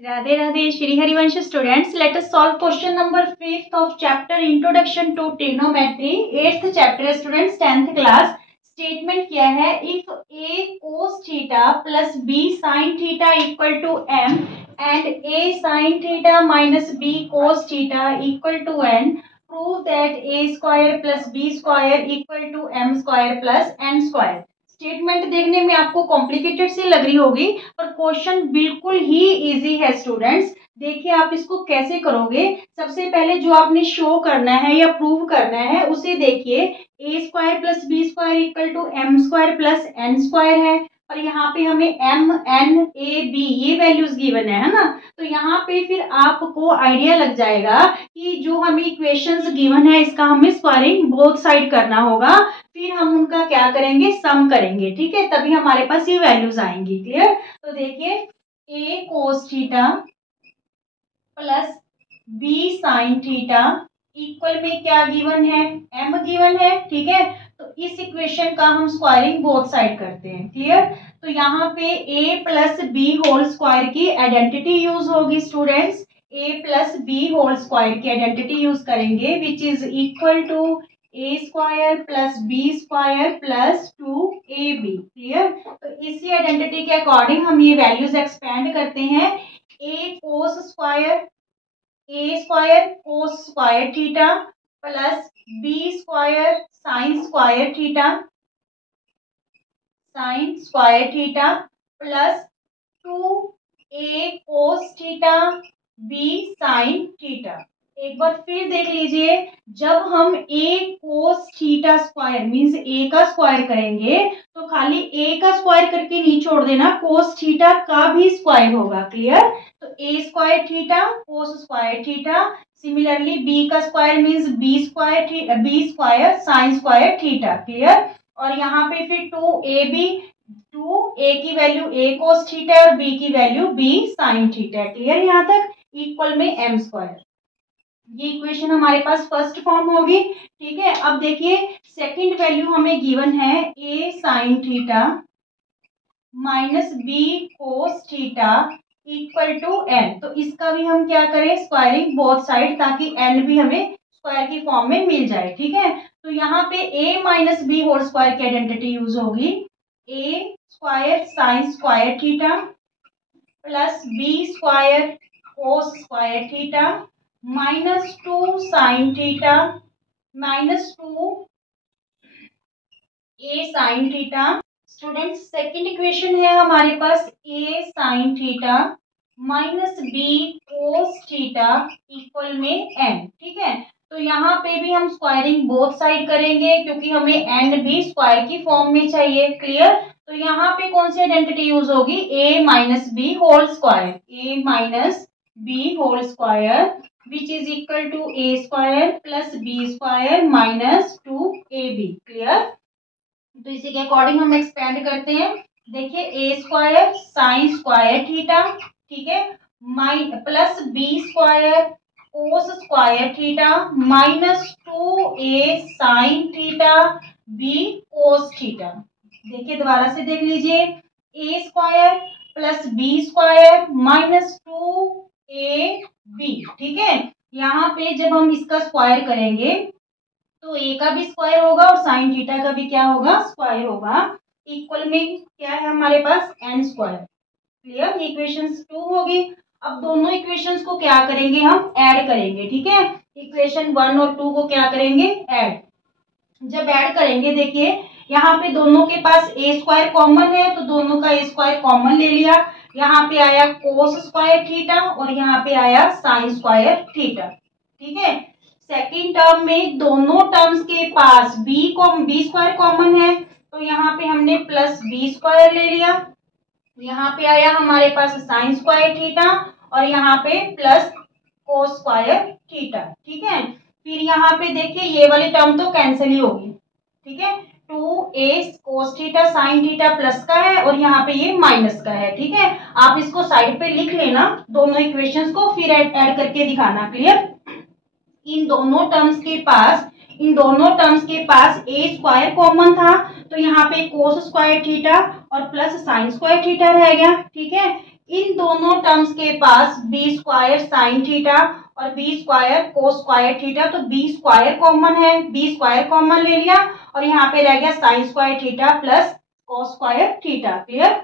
Radhe Radhe Shri Harivansh students, let us solve question number 5th of chapter introduction to trigonometry. 8th chapter students, 10th class. Statement क्या है? If a cos theta plus b sin theta equal to m and a sin theta minus b cos theta equal to n, prove that a square plus b square equal to m square plus n square. Statement देखने में आपको complicated सी लग रही होगी, पर question बिल्कुल ही easy है students. देखिए आप इसको कैसे करोगे। सबसे पहले जो आपने शो करना है या प्रूव करना है उसे देखिए। A square plus B square equal to M square plus N square है, और यहाँ पे हमें एम एन ए बी ये वैल्यूज गिवन है ना। तो यहाँ पे फिर आपको आइडिया लग जाएगा कि जो हमें इक्वेशंस गिवन है इसका हमें स्क्वायरिंग बोथ साइड करना होगा। फिर हम उनका क्या करेंगे, सम करेंगे, ठीक है, तभी हमारे पास ये वैल्यूज आएंगी। क्लियर? तो देखिए a cos theta plus b sin theta equal में क्या गिवन है, m गिवन है, ठीक है। तो इस इक्वेशन का हम स्क्वायरिंग बोथ साइड करते हैं। क्लियर? तो यहाँ पे a plus B whole square की आइडेंटिटी यूज होगी students. a plus B whole square की आइडेंटिटी यूज करेंगे which is equal to A square plus B square plus 2ab। Clear? तो इसी आइडेंटिटी के अकॉर्डिंग हम ये वैल्यूज एक्सपेंड करते हैं। A square cos square theta plus B square sine square theta plus 2a cos theta B sine theta. एक बार फिर देख लीजिए, जब हम a cos theta square means a का स्क्वायर करेंगे तो खाली a का स्क्वायर करके नहीं छोड़ देना, कोस थीटा का भी स्क्वायर होगा। क्लियर? तो a square theta cos square theta, similarly b का square means b square sine square theta. Clear? और यहाँ पे फिर 2ab, 2a की वैल्यू a कोस थीटा और b की value b sine theta. Clear? यहाँ तक इक्वल में m स्क्वायर। ये इक्वेशन हमारे पास फर्स्ट फॉर्म होगी, ठीक है। अब देखिए सेकंड वैल्यू हमें गिवन है a sine theta minus b cos theta equal to n। तो इसका भी हम क्या करें, स्क्वायरिंग बोथ साइड, ताकि n भी हमें स्क्वायर की फॉर्म में मिल जाए। ठीक है, तो यहाँ पे a minus B whole square की आइडेंटिटी यूज होगी। a square sine square theta plus b square cos square theta minus 2 sine theta minus 2 a sine theta. Students second equation है हमारे पास a sine theta minus b cos theta equal में n। ठीक है, तो यहाँ पे भी हम स्क्वायरिंग बोथ साइड करेंगे क्योंकि हमें n भी स्क्वायर की फॉर्म में चाहिए। क्लियर? तो यहाँ पे कौन सी आइडेंटिटी यूज होगी, a minus B whole square, a minus B whole square which is equal to a square plus b square minus 2ab। Clear? तो इसी के अकॉर्डिंग हम एक्सपेंड करते हैं। देखिए a square sine square theta, ठीक है, plus b square cos square theta minus 2a sine theta b cos theta. देखिए दोबारा से देख लीजिए, a square plus b square minus 2ab। ठीक है, यहाँ पे जब हम इसका स्क्वायर करेंगे तो a का भी स्क्वायर होगा और साइन थीटा का भी क्या होगा, स्क्वायर होगा। इक्वल में क्या है हमारे पास, n स्क्वायर। क्लियर? इक्वेशंस 2 होगी। अब दोनों इक्वेशंस को क्या करेंगे, हम ऐड करेंगे। ठीक है, इक्वेशन 1 और 2 को क्या करेंगे, ऐड। जब ऐड करेंगे देखिए यहाँ पे दोनों के पास a स्क्वायर कॉमन है तो दोनों का a स्क्वायर कॉमन ले लिया। यहाँ पे आया कोस स्क्वायर थीटा और यहाँ पे आया साइन स्क्वायर थीटा। ठीक है, सेकंड टर्म में दोनों टर्म्स के पास b स्क्वायर कॉमन है तो यहाँ पे हमने प्लस b स्क्वायर ले लिया। यहाँ पे आया हमारे पास साइन स्क्वायर थीटा और यहाँ पे प्लस कोस स्क्वायर थीटा। ठीक है, फिर यहाँ पे देखिए ये वाली टर्म तो कैंसिल ही होगी। ठीक है, 2a cos theta sine theta plus का है और यहाँ पे ये माइनस का है। ठीक है, आप इसको साइड पे लिख लेना दोनों इक्वेशंस को, फिर ऐड करके दिखाना। क्लियर? इन दोनों टर्म्स के पास a स्क्वायर कॉमन था तो यहाँ पे कोस स्क्वायर थीटा और प्लस साइन स्क्वायर थीटा रह गया। ठीक है, इन दोनों टर्म्स के पास बी स्क्वायर साइन थीटा और B square cos square theta, तो बी स्क्वायर कॉमन है, बी स्क्वायर कॉमन ले लिया और यहाँ पे रह गया sine square theta plus cos square theta. Clear?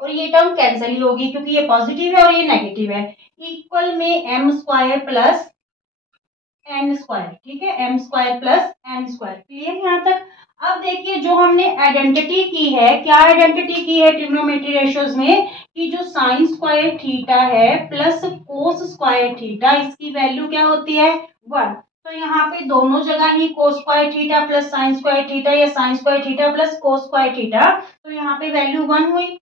और ये टर्म कैंसिल ही होगी क्योंकि ये पॉजिटिव है और ये नेगेटिव है। इक्वल में M square plus N square, ठीक है, M square plus N square. Clear यहाँ तक? अब देखिए जो हमने आइडेंटिटी की है, क्या आइडेंटिटी की है ट्रिग्नोमेट्री रेशियोज में, कि जो साइन स्क्वायर थीटा है प्लस कोस स्क्वायर थीटा, इसकी वैल्यू क्या होती है 1। तो यहाँ पे दोनों जगह ही cos square theta plus sine square theta या sine square theta plus cos square theta, तो यहाँ पे वैल्यू 1 हुई।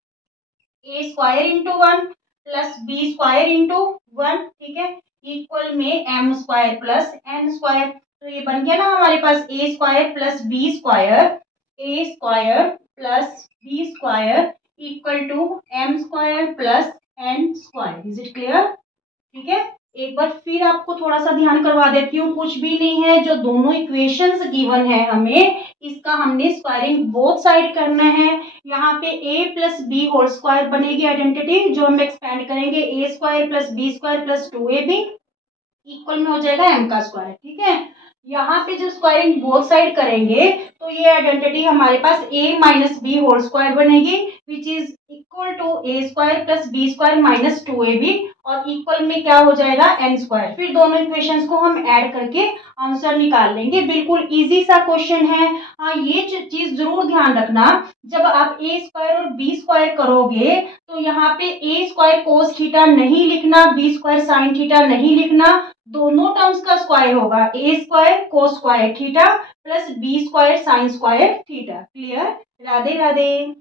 A square into 1 plus B square into 1, ठीक है, इक्वल में M square plus N square. तो ये बन गया ना हमारे पास ए square plus B square, A square plus B square equal to M square plus N square. Is it clear? ठीक है, एक बार फिर आपको थोड़ा सा ध्यान करवा देती हूँ, कुछ भी नहीं है, जो दोनों इक्वेशंस गिवन है हमें, इसका हमने स्क्वायरिंग बोथ साइड करना है। यहाँ पे a plus B whole square बनेगी आइडेंटिटी, जो हम एक्सपेंड करेंगे A square plus B square plus 2ab equal में हो जाएगा m का स्क्वायर। ठीक है, यहाँ पे जब स्क्वायरिंग बोथ साइड करेंगे तो ये आइडेंटिटी हमारे पास a minus B whole square बनेगी, which is equal to A square plus B square minus 2ab और इक्वल में क्या हो जाएगा n स्क्वायर। फिर दोनों इक्वेशंस को हम ऐड करके आंसर निकाल लेंगे। बिल्कुल इजी सा क्वेश्चन है। हाँ, ये चीज जरूर ध्यान रखना, जब आप ए स्क्वायर और बी स्क्वायर करोगे तो यहाँ पे ए स्क्वायर कोस थीटा नहीं लिखना, बी स्क्वायर साइन थीटा नहीं लिखना, दोनों टर्म्स का स्क्वायर होगा, A square cos square theta plus B square sine square theta. Clear? Radhe Radhe.